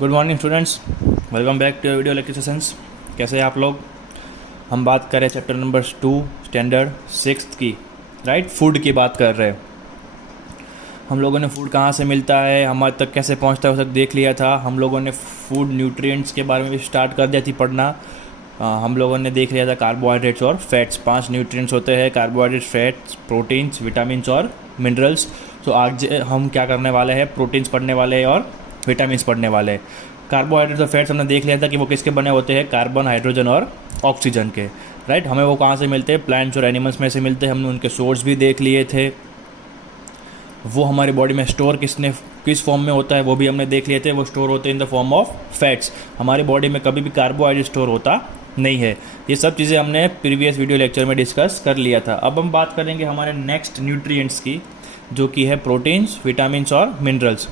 Good morning students, welcome back to video lecture sessions. कैसे हैं आप लोग? हम बात कर रहे हैं चैप्टर नंबर 2 स्टैंडर्ड 6 की, राइट। फूड की बात कर रहे हैं। हम लोगों ने फूड कहाँ से मिलता है, हमारे तक कैसे पहुँचता है, वो सब देख लिया था। हम लोगों ने फूड न्यूट्रिएंट्स के बारे में भी स्टार्ट कर दिया थी पढ़ना। हम लोगों ने देख लिया था कार्बोहाइड्रेट्स और फैट्स। 5 न्यूट्रिएंट्स होते हैं: कार्बोहाइड्रेट्स, फैट्स, प्रोटीन्स, विटामिन्स और मिनरल्स। तो आज हम क्या करने वाले हैं, प्रोटीन्स पढ़ने वाले हैं और विटामिन्स पढ़ने वाले हैं। कार्बोहाइड्रेट्स और फैट्स हमने देख लिया था कि वो किसके बने होते हैं, कार्बन, हाइड्रोजन और ऑक्सीजन के, राइट। हमें वो कहाँ से मिलते हैं, प्लांट्स और एनिमल्स में से मिलते हैं। हमने उनके सोर्स भी देख लिए थे। वो हमारी बॉडी में स्टोर किस फॉर्म में होता है वो भी हमने देख लिए थे। वो स्टोर होते हैं in the form of fats. हमारी बॉडी में कभी भी कार्बोहाइड्रेट स्टोर होता नहीं है। ये सब चीज़ें हमने प्रीवियस वीडियो लेक्चर में डिस्कस कर लिया था। अब हम बात करेंगे हमारे नेक्स्ट न्यूट्रिएंट्स की, जो कि है प्रोटीन्स, विटामिन्स और मिनरल्स।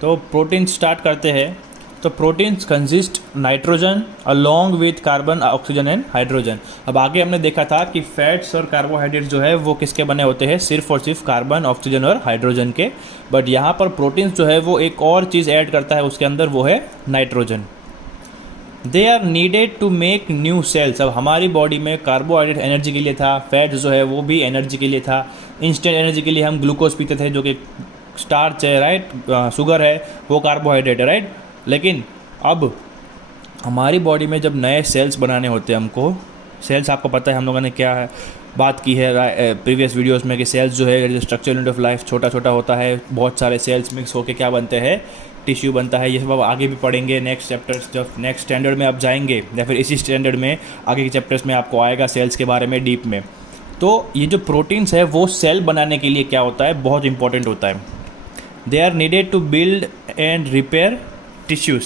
तो प्रोटीन स्टार्ट करते हैं। तो proteins consist nitrogen along with carbon, oxygen and hydrogen. अब आगे हमने देखा था कि फैट्स और कार्बोहाइड्रेट्स जो है वो किसके बने होते हैं, सिर्फ और सिर्फ कार्बन, ऑक्सीजन और हाइड्रोजन के। बट यहाँ पर प्रोटीन्स जो है वो एक और चीज़ ऐड करता है उसके अंदर, वो है nitrogen. They are needed to make new cells. अब हमारी बॉडी में कार्बोहाइड्रेट एनर्जी के लिए था, फैट्स जो है वो भी एनर्जी के लिए था। इंस्टेंट एनर्जी के लिए हम ग्लूकोज पीते थे, जो कि स्टार्च है, राइट, शुगर है, वो कार्बोहाइड्रेट है, राइट। लेकिन अब हमारी बॉडी में जब नए सेल्स बनाने होते हैं हमको, सेल्स आपको पता है हम लोगों ने क्या है बात की है प्रीवियस वीडियोस में कि सेल्स जो है स्ट्रक्चर यूनिट ऑफ लाइफ छोटा छोटा होता है। बहुत सारे सेल्स मिक्स होकर क्या बनते हैं, टिश्यू बनता है। ये सब अब आगे भी पढ़ेंगे नेक्स्ट चैप्टर्स, जब नेक्स्ट स्टैंडर्ड में आप जाएंगे या फिर इसी स्टैंडर्ड में आगे के चैप्टर्स में आपको आएगा सेल्स के बारे में डीप में। तो ये जो प्रोटीन्स है वो सेल बनाने के लिए क्या होता है, बहुत इंपॉर्टेंट होता है। They are needed to build and repair tissues.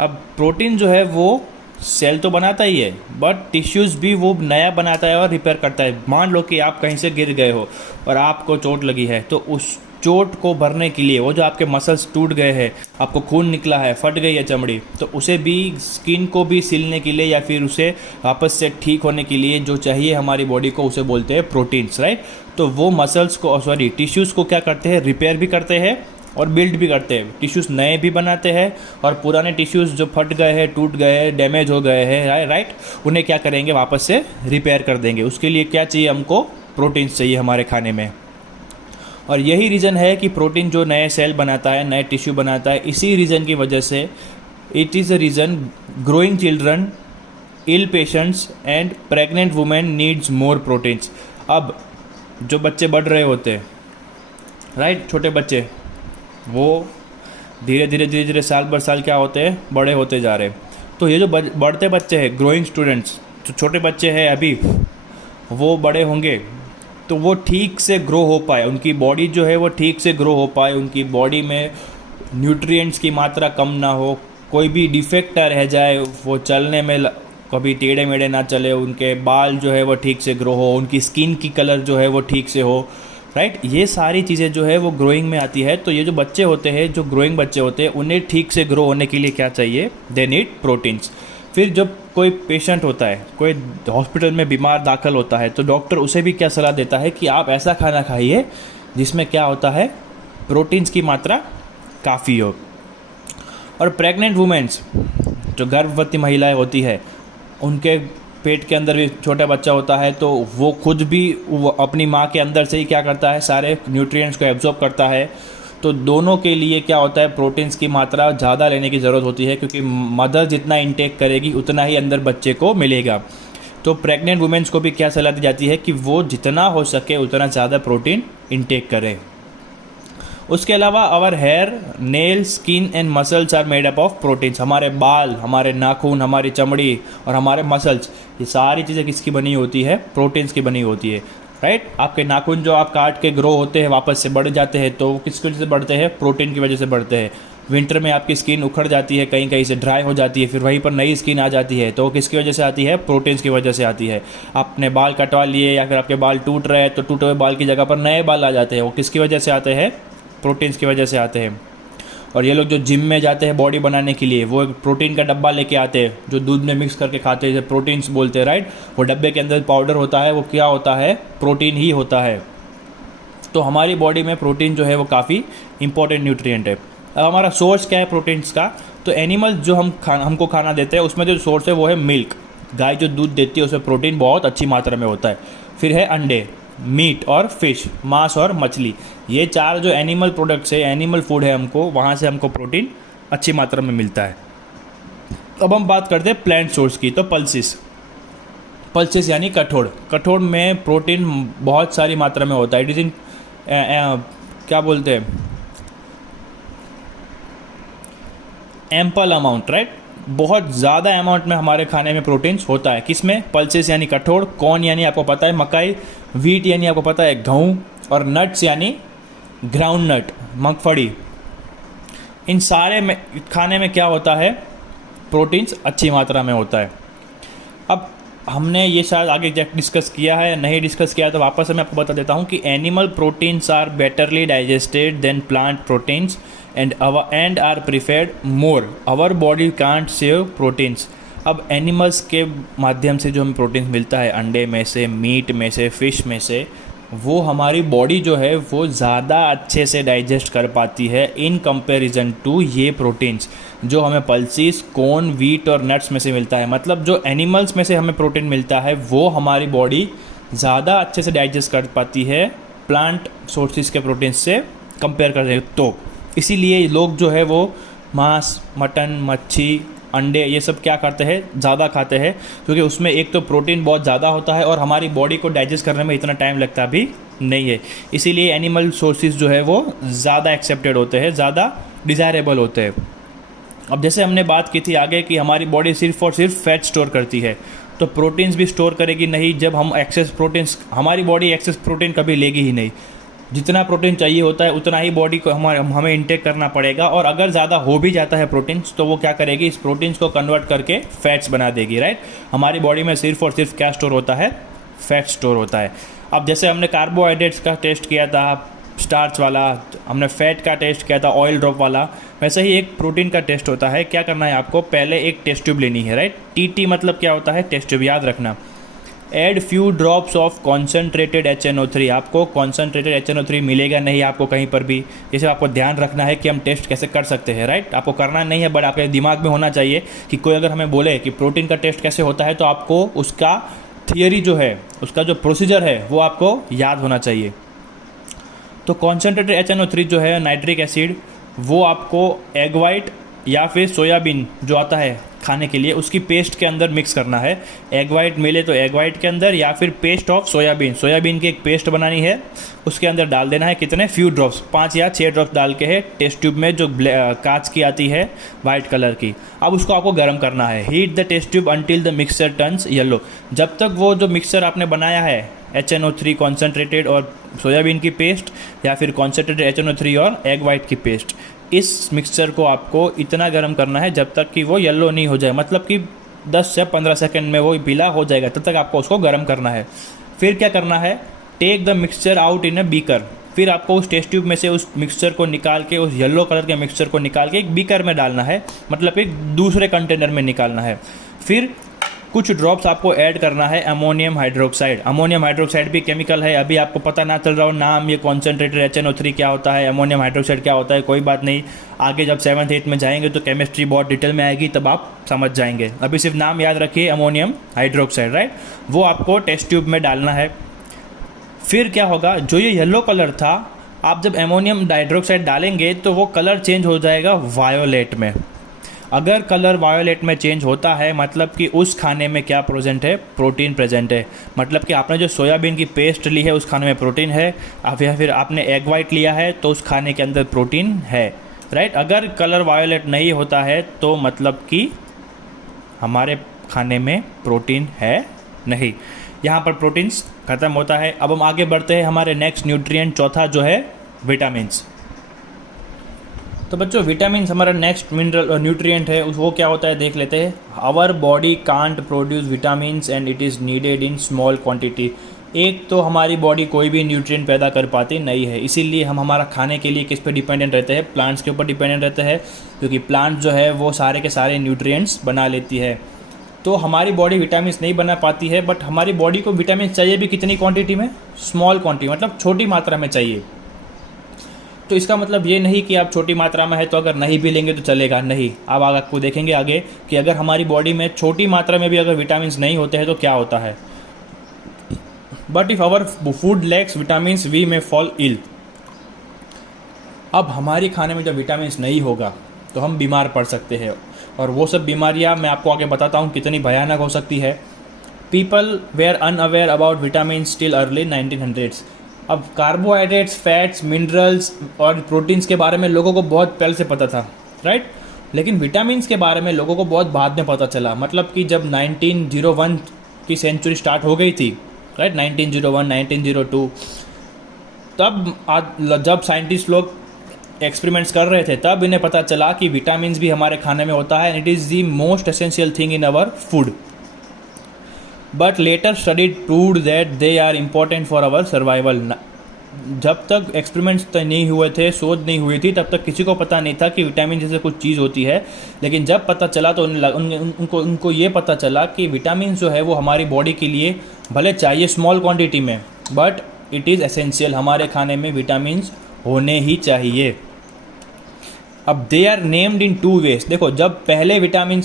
अब प्रोटीन जो है वो सेल तो बनाता ही है, बट टिश्यूज़ भी वो नया बनाता है और रिपेयर करता है। मान लो कि आप कहीं से गिर गए हो और आपको चोट लगी है, तो उस चोट को भरने के लिए, वो जो आपके मसल्स टूट गए हैं, आपको खून निकला है, फट गई है चमड़ी, तो उसे भी, स्किन को भी सिलने के लिए या फिर उसे वापस से ठीक होने के लिए जो चाहिए हमारी बॉडी को, उसे बोलते हैं प्रोटीन्स, राइट। तो वो मसल्स को, सॉरी, टिश्यूज़ को क्या करते हैं, रिपेयर भी करते हैं और बिल्ड भी करते हैं। टिश्यूज़ नए भी बनाते हैं और पुराने टिश्यूज़ जो फट गए हैं, टूट गए हैं, डैमेज हो गए हैं, राइट, उन्हें क्या करेंगे, वापस से रिपेयर कर देंगे। उसके लिए क्या चाहिए हमको, प्रोटीन्स चाहिए हमारे खाने में। और यही रीज़न है कि प्रोटीन जो नए सेल बनाता है, नए टिश्यू बनाता है, इसी रीज़न की वजह से it is a reason growing children, ill patients and pregnant women needs more proteins. अब जो बच्चे बढ़ रहे होते हैं, राइट, छोटे बच्चे, वो धीरे धीरे साल भर साल क्या होते हैं, बड़े होते जा रहे हैं। तो ये जो बढ़ते बच्चे हैं, ग्रोइंग स्टूडेंट्स, जो छोटे बच्चे हैं अभी, वो बड़े होंगे तो वो ठीक से ग्रो हो पाए, उनकी बॉडी जो है वो ठीक से ग्रो हो पाए, उनकी बॉडी में न्यूट्रिएंट्स की मात्रा कम ना हो, कोई भी डिफेक्ट ना रह जाए, वो चलने में कभी टेढ़े मेढ़े ना चले, उनके बाल जो है वो ठीक से ग्रो हो, उनकी स्किन की कलर जो है वो ठीक से हो, राइट। ये सारी चीज़ें जो है वो ग्रोइंग में आती है। तो ये जो बच्चे होते हैं, जो ग्रोइंग बच्चे होते हैं, उन्हें ठीक से ग्रो होने के लिए क्या चाहिए, दे नीड प्रोटीन्स। फिर जब कोई पेशेंट होता है, कोई हॉस्पिटल में बीमार दाखिल होता है, तो डॉक्टर उसे भी क्या सलाह देता है कि आप ऐसा खाना खाइए जिसमें क्या होता है, प्रोटीन्स की मात्रा काफ़ी हो। और प्रेग्नेंट वुमेन्स, जो गर्भवती महिलाएं होती है, उनके पेट के अंदर भी छोटा बच्चा होता है, तो वो खुद भी वो अपनी माँ के अंदर से ही क्या करता है, सारे न्यूट्रिएंट्स को एब्जॉर्ब करता है। तो दोनों के लिए क्या होता है, प्रोटीन्स की मात्रा ज़्यादा लेने की ज़रूरत होती है, क्योंकि मदर जितना इंटेक करेगी उतना ही अंदर बच्चे को मिलेगा। तो प्रेग्नेंट वुमेन्स को भी क्या सलाह दी जाती है कि वो जितना हो सके उतना ज़्यादा प्रोटीन इंटेक करें। उसके अलावा our hair, nail, skin and muscles are made up of proteins. हमारे बाल, हमारे नाखून, हमारी चमड़ी और हमारे मसल्स, ये सारी चीज़ें किसकी बनी होती है, प्रोटीन्स की बनी होती है, राइट। आपके नाखून जो आप काट के ग्रो होते हैं, वापस से बढ़ जाते हैं, तो किसकी वजह से बढ़ते हैं, प्रोटीन की वजह से बढ़ते हैं। विंटर में आपकी स्किन उखड़ जाती है, कहीं कहीं से ड्राई हो जाती है, फिर वहीं पर नई स्किन आ जाती है, तो वो किसकी वजह से आती है, प्रोटीन्स की वजह से आती है। आपने बाल कटवा लिए या फिर आपके बाल टूट रहे हैं, तो टूटे हुए बाल की जगह पर नए बाल आ जाते हैं, वो किसकी वजह से आते हैं, प्रोटीन्स की वजह से आते हैं। और ये लोग जो जिम में जाते हैं बॉडी बनाने के लिए, वो एक प्रोटीन का डब्बा लेके आते हैं, जो दूध में मिक्स करके खाते हैं, जैसे प्रोटीन्स बोलते हैं, राइट। वो डब्बे के अंदर पाउडर होता है, वो क्या होता है, प्रोटीन ही होता है। तो हमारी बॉडी में प्रोटीन जो है वो काफ़ी इंपॉर्टेंट न्यूट्रिएंट है। अब हमारा सोर्स क्या है प्रोटीन्स का, तो एनिमल जो हमको खाना देते हैं उसमें जो सोर्स है वो है मिल्क, गाय जो दूध देती है उसमें प्रोटीन बहुत अच्छी मात्रा में होता है। फिर है अंडे, मीट और फिश, मांस और मछली, ये 4 जो एनिमल प्रोडक्ट्स है, एनिमल फूड है, हमको वहाँ से हमको प्रोटीन अच्छी मात्रा में मिलता है। अब हम बात करते हैं प्लांट सोर्स की, तो पल्सेस यानी कठोर में प्रोटीन बहुत सारी मात्रा में होता है। इट इज इन क्या बोलते हैं, एम्पल अमाउंट, राइट, बहुत ज़्यादा अमाउंट में हमारे खाने में प्रोटीन्स होता है। किसमें? पल्सेस यानी कठोर, कॉर्न यानी आपको पता है मकई, व्हीट यानी आपको पता है गेहूँ, और नट्स यानी ग्राउंड नट, मूंगफली। इन सारे में खाने में क्या होता है, प्रोटीन्स अच्छी मात्रा में होता है। अब हमने ये शायद आगे डिस्कस किया है, नहीं डिस्कस किया तो वापस मैं आपको बता देता हूँ कि animal proteins are betterly digested than plant proteins and are preferred more, our body can't save proteins. अब एनिमल्स के माध्यम से जो हमें प्रोटीन मिलता है, अंडे में से, मीट में से, फिश में से, वो हमारी बॉडी जो है वो ज़्यादा अच्छे से डाइजेस्ट कर पाती है इन कंपैरिजन टू ये प्रोटीन्स जो हमें पल्सेस, कॉर्न, व्हीट और नट्स में से मिलता है। मतलब जो एनिमल्स में से हमें प्रोटीन मिलता है वो हमारी बॉडी ज़्यादा अच्छे से डाइजेस्ट कर पाती है प्लांट सोर्सेज के प्रोटीन से कंपेयर कर रहे हैं। तो इसीलिए लोग जो है वो मांस, मटन, मच्छी, अंडे ये सब क्या करते हैं, ज़्यादा खाते हैं, क्योंकि उसमें एक तो प्रोटीन बहुत ज़्यादा होता है और हमारी बॉडी को डाइजेस्ट करने में इतना टाइम लगता भी नहीं है। इसीलिए एनिमल सोर्सेज जो है वो ज़्यादा एक्सेप्टेड होते हैं, ज़्यादा डिज़ायरेबल होते हैं। अब जैसे हमने बात की थी आगे कि हमारी बॉडी सिर्फ और सिर्फ फैट स्टोर करती है, तो प्रोटीन्स भी स्टोर करेगी नहीं। जब हम एक्सेस प्रोटीन्स, हमारी बॉडी एक्सेस प्रोटीन कभी लेगी ही नहीं। जितना प्रोटीन चाहिए होता है उतना ही बॉडी को हमें इंटेक करना पड़ेगा, और अगर ज़्यादा हो भी जाता है प्रोटीन्स तो वो क्या करेगी, इस प्रोटीन्स को कन्वर्ट करके फैट्स बना देगी, राइट। हमारी बॉडी में सिर्फ और सिर्फ क्या स्टोर होता है, फैट स्टोर होता है। अब जैसे हमने कार्बोहाइड्रेट्स का टेस्ट किया था, स्टार्च वाला, हमने फैट का टेस्ट किया था, ऑयल ड्रॉप वाला, वैसे ही एक प्रोटीन का टेस्ट होता है। क्या करना है आपको, पहले एक टेस्ट ट्यूब लेनी है, राइट। टीटी मतलब क्या होता है, टेस्ट ट्यूब, याद रखना। Add few drops of concentrated HNO3, आपको कॉन्सेंट्रेटेड HNO3 मिलेगा नहीं आपको कहीं पर भी। जैसे आपको ध्यान रखना है कि हम टेस्ट कैसे कर सकते हैं, राइट। आपको करना नहीं है, बट आपके दिमाग में होना चाहिए कि कोई अगर हमें बोले कि प्रोटीन का टेस्ट कैसे होता है तो आपको उसका थियरी जो है, उसका जो प्रोसीजर है वो आपको याद होना चाहिए। तो कॉन्सेंट्रेटेड HNO3 जो है, नाइट्रिक एसिड, वो आपको एग वाइट या फिर सोयाबीन जो आता है खाने के लिए, उसकी पेस्ट के अंदर मिक्स करना है। एग वाइट मिले तो एग वाइट के अंदर, या फिर पेस्ट ऑफ सोयाबीन की एक पेस्ट बनानी है, उसके अंदर डाल देना है। कितने, फ्यू ड्रॉप्स, 5 या 6 ड्रॉप्स डाल के है टेस्ट ट्यूब में, जो कांच की आती है वाइट कलर की। अब उसको आपको गर्म करना है। Heat the test tube until the mixture turns yellow, जब तक वो जो मिक्सचर आपने बनाया है HNO3 कॉन्सेंट्रेटेड और सोयाबीन की पेस्ट, या फिर कॉन्सेंट्रेटेड HNO3 और एग वाइट की पेस्ट, इस मिक्सचर को आपको इतना गर्म करना है जब तक कि वो येलो नहीं हो जाए। मतलब कि 10 से 15 सेकंड में वो पीला हो जाएगा, तब तक आपको उसको गर्म करना है। फिर क्या करना है, take the mixture out in a beaker, फिर आपको उस टेस्ट ट्यूब में से उस मिक्सचर को निकाल के, उस येलो कलर के मिक्सचर को निकाल के एक बीकर में डालना है, मतलब एक दूसरे कंटेनर में निकालना है। फिर कुछ ड्रॉप्स आपको ऐड करना है अमोनियम हाइड्रोक्साइड। अमोनियम हाइड्रोक्साइड भी केमिकल है, अभी आपको पता ना चल रहा हो नाम, ये कॉन्सेंट्रेटेड HNO3 क्या होता है, अमोनियम हाइड्रोक्साइड क्या होता है, कोई बात नहीं, आगे जब 7th 8th में जाएंगे तो केमिस्ट्री बहुत डिटेल में आएगी, तब आप समझ जाएंगे। अभी सिर्फ नाम याद रखिए, अमोनियम हाइड्रोक्साइड, राइट। वो आपको टेस्ट ट्यूब में डालना है। फिर क्या होगा, जो ये येलो कलर था, आप जब अमोनियम हाइड्रोक्साइड डालेंगे तो वो कलर चेंज हो जाएगा वायोलेट में। अगर कलर वायोलेट में चेंज होता है मतलब कि उस खाने में क्या प्रेजेंट है, प्रोटीन प्रेजेंट है। मतलब कि आपने जो सोयाबीन की पेस्ट ली है उस खाने में प्रोटीन है, या फिर आपने एग वाइट लिया है तो उस खाने के अंदर प्रोटीन है, राइट। अगर कलर वायोलेट नहीं होता है तो मतलब कि हमारे खाने में प्रोटीन है नहीं, यहाँ पर प्रोटीन्स ख़त्म होता है। अब हम आगे बढ़ते हैं, हमारे नेक्स्ट न्यूट्रिएंट चौथा जो है विटामिन्स। तो बच्चों विटामिन हमारा नेक्स्ट मिनरल न्यूट्रिएंट है, वो क्या होता है देख लेते हैं। Our body can't produce vitamins and it is needed in small quantity. एक तो हमारी बॉडी कोई भी न्यूट्रिएंट पैदा कर पाती नहीं है, इसीलिए हम हमारा खाने के लिए किस पे डिपेंडेंट रहते हैं, प्लांट्स के ऊपर डिपेंडेंट रहते हैं, क्योंकि प्लांट जो है वो सारे के सारे न्यूट्रिएंट्स बना लेती है। तो हमारी बॉडी विटामिन्स नहीं बना पाती है, बट हमारी बॉडी को विटामिन चाहिए भी कितनी क्वांटिटी में, स्मॉल क्वांटिटी, मतलब छोटी मात्रा में चाहिए। तो इसका मतलब ये नहीं कि आप छोटी मात्रा में है तो अगर नहीं भी लेंगे तो चलेगा, नहीं। अब आपको देखेंगे आगे कि अगर हमारी बॉडी में छोटी मात्रा में भी अगर विटामिन नहीं होते हैं तो क्या होता है। But if our food lacks vitamin we may fall ill. अब हमारी खाने में जब विटामिन नहीं होगा तो हम बीमार पड़ सकते हैं, और वो सब बीमारियां मैं आपको आगे बताता हूँ कितनी भयानक हो सकती है। People were unaware about vitamin till early 1900s। अब कार्बोहाइड्रेट्स, फैट्स, मिनरल्स और प्रोटीन्स के बारे में लोगों को बहुत पहले से पता था, राइट। लेकिन विटामिन के बारे में लोगों को बहुत बाद में पता चला, मतलब कि जब 1901 की सेंचुरी स्टार्ट हो गई थी, राइट, 1901, 1902, तब जब साइंटिस्ट लोग एक्सपेरिमेंट्स कर रहे थे तब इन्हें पता चला कि विटामिन भी हमारे खाने में होता है, and it is the most essential thing in our food. But later study proved that they are important for our survival. जब तक एक्सपेरिमेंट्स नहीं हुए थे, शोध नहीं हुई थी, तब तक किसी को पता नहीं था कि विटामिन जैसे कुछ चीज़ होती है। लेकिन जब पता चला तो उनको ये पता चला कि विटामिन जो है वो हमारी बॉडी के लिए भले चाहिए स्मॉल क्वांटिटी में, बट इट इज़ एसेंशियल। हमारे खाने में विटामिन होने ही चाहिए। अब they are named in 2 ways. देखो, जब पहले विटामिन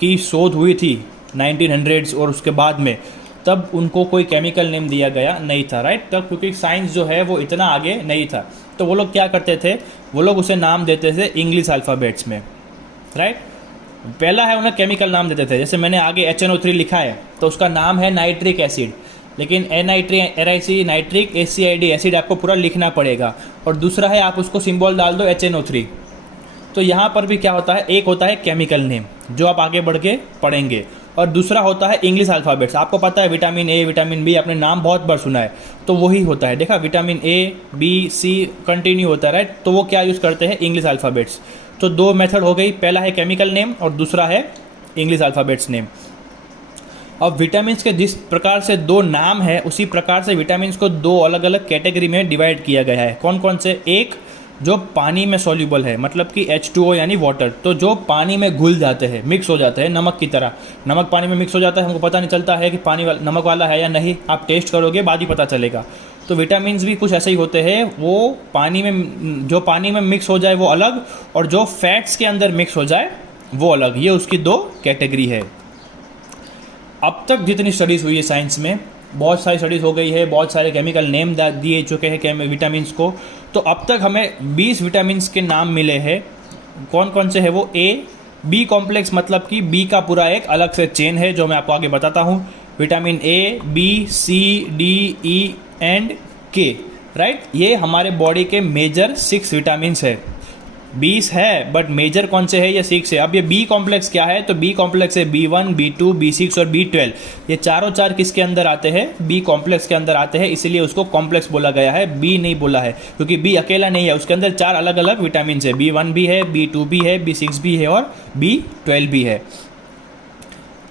की शोध हुई थी 1900s और उसके बाद में, तब उनको कोई केमिकल नेम दिया गया नहीं था, राइट। तब क्योंकि साइंस जो है वो इतना आगे नहीं था, तो वो लोग क्या करते थे, वो लोग उसे नाम देते थे इंग्लिश अल्फ़ाबेट्स में, राइट। पहला है उन्हें केमिकल नाम देते थे, जैसे मैंने आगे HNO3 लिखा है तो उसका नाम है नाइट्रिक एसिड, लेकिन NIC नाइट्रिक ACID एसिड आपको पूरा लिखना पड़ेगा। और दूसरा है आप उसको सिंबल डाल दो HNO3। तो यहाँ पर भी क्या होता है, एक होता है केमिकल नेम जो आप आगे बढ़ के पढ़ेंगे, और दूसरा होता है इंग्लिश अल्फ़ाबेट्स। आपको पता है विटामिन A, विटामिन B, आपने नाम बहुत बार सुना है, तो वही होता है। देखा, vitamin A, B, C continue होता है, राइट। तो वो क्या यूज़ करते हैं, इंग्लिश अल्फ़ाबेट्स। तो 2 मेथड हो गई, पहला है केमिकल नेम और दूसरा है इंग्लिश अल्फ़ाबेट्स नेम। अब विटामिन के जिस प्रकार से 2 नाम है, उसी प्रकार से विटामिन को 2 अलग अलग कैटेगरी में डिवाइड किया गया है। कौन कौन से, एक जो पानी में सॉल्युबल है, मतलब कि H2O यानी वाटर, तो जो पानी में घुल जाते हैं, मिक्स हो जाते हैं नमक की तरह। नमक पानी में मिक्स हो जाता है, हमको पता नहीं चलता है कि पानी नमक वाला है या नहीं, आप टेस्ट करोगे बाद ही पता चलेगा। तो विटामिन भी कुछ ऐसे ही होते हैं, वो पानी में, जो पानी में मिक्स हो जाए वो अलग, और जो फैट्स के अंदर मिक्स हो जाए वो अलग। ये उसकी 2 कैटेगरी है। अब तक जितनी स्टडीज़ हुई है साइंस में, बहुत सारी स्टडीज़ हो गई है, बहुत सारे केमिकल नेम दिए चुके हैं विटामिन को। तो अब तक हमें 20 विटामिन के नाम मिले हैं। कौन कौन से है वो, A, B कॉम्प्लेक्स, मतलब कि B का पूरा एक अलग से चेन है जो मैं आपको आगे बताता हूँ। Vitamin A, B, C, D, E and K, right. ये हमारे बॉडी के मेजर 6 विटामिन है। 20 है बट मेजर कौन से है, ये 6 है। अब ये बी कॉम्प्लेक्स क्या है, तो बी कॉम्प्लेक्स है B1, B2, B6 और B12। ये चारों चार किसके अंदर आते हैं, बी कॉम्प्लेक्स के अंदर आते हैं, इसीलिए उसको कॉम्प्लेक्स बोला गया है, बी नहीं बोला है, क्योंकि बी अकेला नहीं है, उसके अंदर 4 अलग अलग विटामिन है। B1 भी है, B2 भी है, B6 भी है और B12 भी है।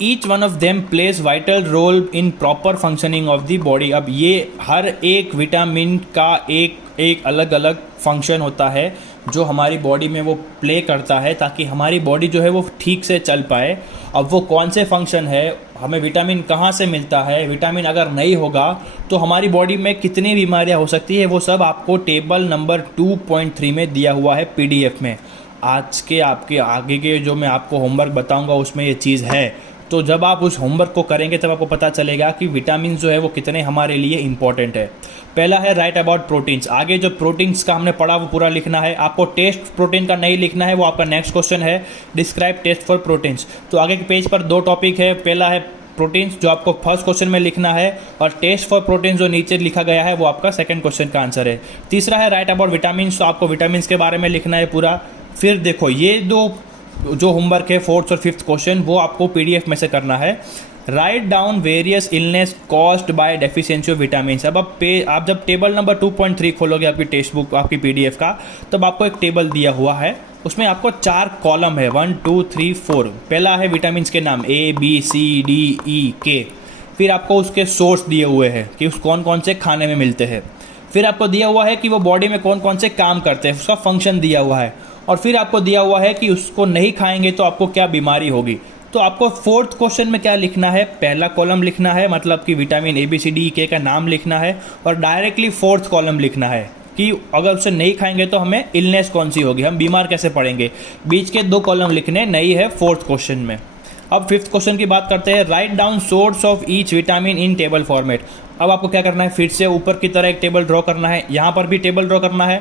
Each one of them plays vital role in proper functioning of the body. अब ये हर एक विटामिन का एक अलग अलग फंक्शन होता है जो हमारी बॉडी में वो प्ले करता है, ताकि हमारी बॉडी जो है वो ठीक से चल पाए। अब वो कौन से फंक्शन है, हमें विटामिन कहाँ से मिलता है, विटामिन अगर नहीं होगा तो हमारी बॉडी में कितनी बीमारियां हो सकती है, वो सब आपको टेबल नंबर 2.3 में दिया हुआ है PDF में। आज के आपके आगे के जो मैं आपको होमवर्क बताऊंगा उसमें ये चीज़ है। तो जब आप उस होमवर्क को करेंगे तब आपको पता चलेगा कि विटामिन जो है वो कितने हमारे लिए इंपॉर्टेंट है। पहला है राइट अबाउट प्रोटीन्स। आगे जो प्रोटीन्स का हमने पढ़ा वो पूरा लिखना है। आपको टेस्ट प्रोटीन का नहीं लिखना है, वो आपका नेक्स्ट क्वेश्चन है, डिस्क्राइब टेस्ट फॉर प्रोटीन्स। तो आगे के पेज पर 2 टॉपिक है, पहला है प्रोटीन्स जो आपको फर्स्ट क्वेश्चन में लिखना है, और टेस्ट फॉर प्रोटीन जो नीचे लिखा गया है वो आपका सेकंड क्वेश्चन का आंसर है। तीसरा है राइट अबाउट विटामिन, तो आपको विटामिन के बारे में लिखना है पूरा। फिर देखो ये 2 जो होमवर्क है 4th और 5th क्वेश्चन वो आपको PDF में से करना है। Write down various illness caused by deficiency of vitamin. अब आप जब टेबल नंबर 2.3 खोलोगे आपकी टेक्स्ट बुक आपकी PDF का, तब आपको एक टेबल दिया हुआ है, उसमें आपको 4 कॉलम है, 1 2 3 4। पहला है विटामिन के नाम A B C D E K। फिर आपको उसके सोर्स दिए हुए हैं कि उस कौन कौन से खाने में मिलते हैं। फिर आपको दिया हुआ है कि वो बॉडी में कौन कौन से काम करते हैं, उसका फंक्शन दिया हुआ है। और फिर आपको दिया हुआ है कि उसको नहीं खाएंगे तो आपको क्या बीमारी होगी। तो आपको 4th क्वेश्चन में क्या लिखना है, पहला कॉलम लिखना है, मतलब कि vitamin A B C D E K का नाम लिखना है, और डायरेक्टली 4th कॉलम लिखना है कि अगर उसे नहीं खाएंगे तो हमें इलनेस कौन सी होगी, हम बीमार कैसे पड़ेंगे। बीच के 2 कॉलम लिखने नहीं है 4th क्वेश्चन में। अब 5th क्वेश्चन की बात करते हैं। Write down source of each vitamin in table format. अब आपको क्या करना है, फिर से ऊपर की तरह एक टेबल ड्रॉ करना है, यहाँ पर भी टेबल ड्रॉ करना है,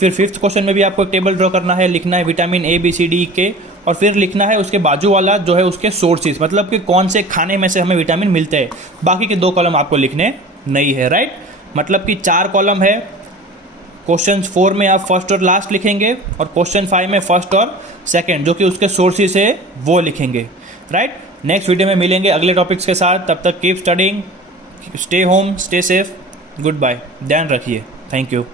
फिर 5th क्वेश्चन में भी आपको एक टेबल ड्रॉ करना है, लिखना है vitamin A B C D K, और फिर लिखना है उसके बाजू वाला जो है उसके सोर्सेज, मतलब कि कौन से खाने में से हमें विटामिन मिलते हैं। बाकी के 2 कॉलम आपको लिखने नहीं है, राइट। मतलब कि 4 कॉलम है। क्वेश्चन 4 में आप फर्स्ट और लास्ट लिखेंगे, और क्वेश्चन 5 में फर्स्ट और सेकंड जो कि उसके सोर्सेज है वो लिखेंगे, राइट। नेक्स्ट वीडियो में मिलेंगे अगले टॉपिक्स के साथ। तब तक keep studying, stay home, stay safe, good bye, ध्यान रखिए, थैंक यू।